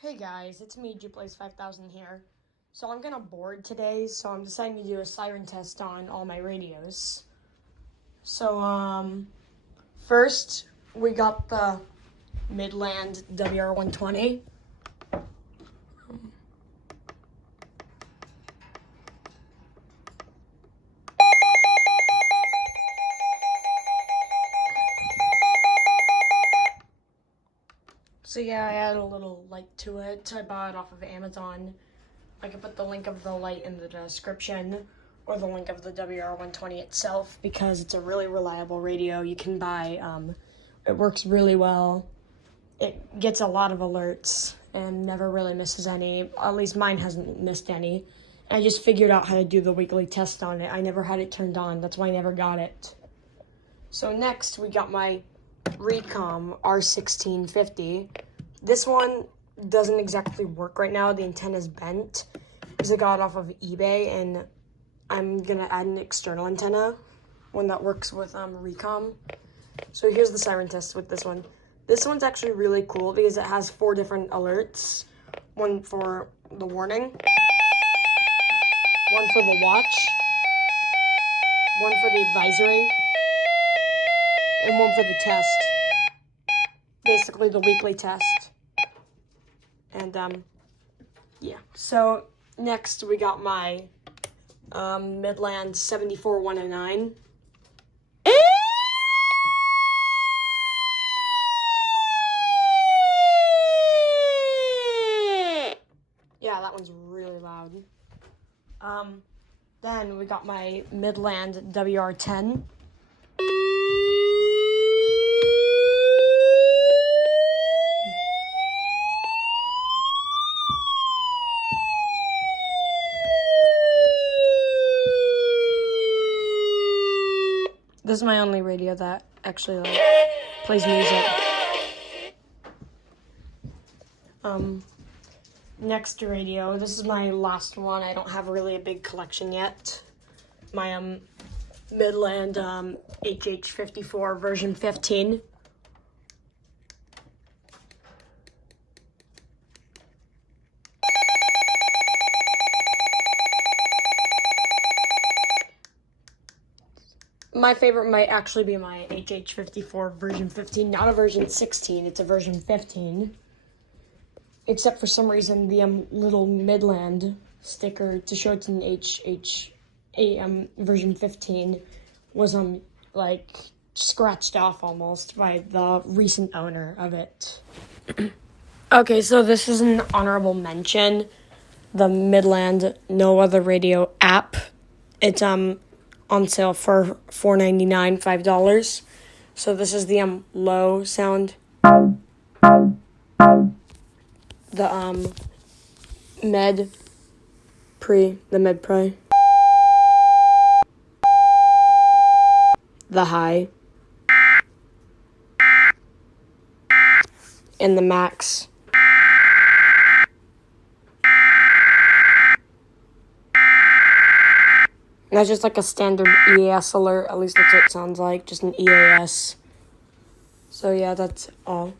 Hey guys, it's me, Juplays5000 here. So I'm kinda bored today, so I'm deciding to do a siren test on all my radios. So, first we got the Midland WR120. So yeah, I added a little light to it. I bought it off of Amazon. I can put the link of the light in the description or the link of the WR120 itself because it's a really reliable radio you can buy. It works really well. It gets a lot of alerts and never really misses any. At least mine hasn't missed any. I just figured out how to do the weekly test on it. I never had it turned on. That's why I never got it. So next we got my Recom R1650. This one doesn't exactly work right now. The antenna's bent because I got it off of eBay, and I'm gonna add an external antenna, one that works with Recom. So here's the siren test with this one. This one's actually really cool because it has 4 different alerts. One for the warning, one for the watch, one for the advisory, and one for the test. Basically the weekly test. And yeah. So next we got my Midland 74109. Yeah, that one's really loud. Then we got my Midland WR10. This is my only radio that actually plays music. Next radio, this is my last one. I don't have really a big collection yet. My Midland HH54 version 15. My favorite might actually be my HH54 version 15, not a version 16, it's a version 15. Except for some reason, the little Midland sticker to show it's an version 15 was like scratched off almost by the recent owner of it. Okay, so this is an honorable mention. The Midland No Other Radio app. It's on sale for $4.99, $5. So this is the low sound. The Med Pre. The high. And the max. And that's just like a standard EAS alert, at least that's what it sounds like, just an EAS. So yeah, that's all.